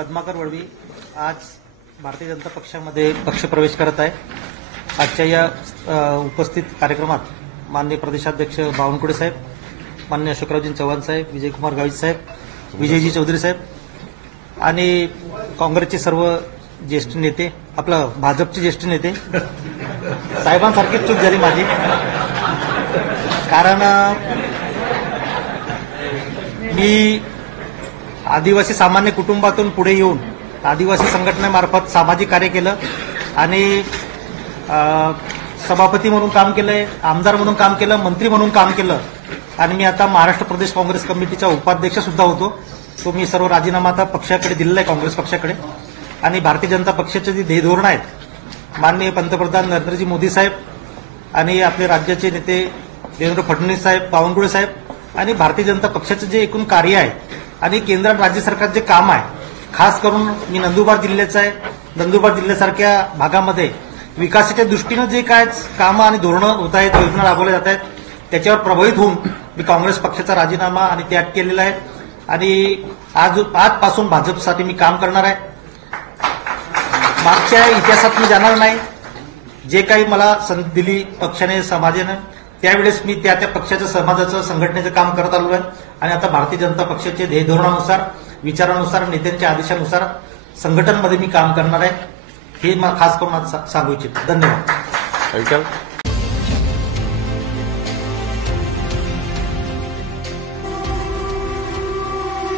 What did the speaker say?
पद्माकर वळवी आज भारतीय जनता पक्षामध्ये पक्षप्रवेश करत आहे। आजच्या या उपस्थित कार्यक्रमात माननीय प्रदेशाध्यक्ष बावनकुळे साहेब, माननीय अशोकरावजी चव्हाण साहेब, विजयकुमार गावित साहेब, विजयजी चौधरी साहेब आणि काँग्रेसचे सर्व ज्येष्ठ नेते, आपलं भाजपचे ज्येष्ठ नेते साहेबांसारखीच चूक झाली माझी, कारण मी आदिवासी सामान्य कुटुंबातून पुढे येऊन आदिवासी संघटनेमार्फत सामाजिक कार्य केलं आणि सभापती म्हणून काम केलंय, आमदार म्हणून काम केलं, मंत्री म्हणून काम केलं आणि मी आता महाराष्ट्र प्रदेश काँग्रेस कमिटीचा उपाध्यक्ष सुद्धा होतो। तो मी सर्व राजीनामा आता पक्षाकडे दिलेला आहे, काँग्रेस पक्षाकडे। आणि भारतीय जनता पक्षाचे जे ध्येय धोरण आहेत माननीय पंतप्रधान नरेंद्रजी मोदी साहेब आणि आपले राज्याचे नेते देवेंद्र फडणवीस साहेब, बावनकुळे साहेब आणि भारतीय जनता पक्षाचं जे एकूण कार्य आहे आणि केंद्र आणि राज्य सरकारचं जे काम आहे, खास करून मी नंदुरबार जिल्ह्याचा आहे। नंदुरबार जिल्ह्यासारख्या भागामध्ये विकासाच्या दृष्टीनं जे काय कामं आणि धोरणं होत आहेत, योजना राबवल्या जात आहेत, त्याच्यावर प्रभावित होऊन मी काँग्रेस पक्षाचा राजीनामा आणि त्याग केलेला आहे आणि आजपासून भाजपसाठी मी काम करणार आहे। मागच्या इतिहासात मी जाणार नाही। जे काही मला संधी दिली पक्षाने, समाजाने, त्यावेळेस मी त्या पक्षाच्या, समाजाचं, संघटनेचं काम करत आलो आहे आणि आता भारतीय जनता पक्षाचे ध्येय धोरणानुसार, विचारानुसार, नेत्यांच्या आदेशानुसार संघटनमध्ये मी काम करणार आहे। हे खास करून आज सांगू इच्छितो। धन्यवाद।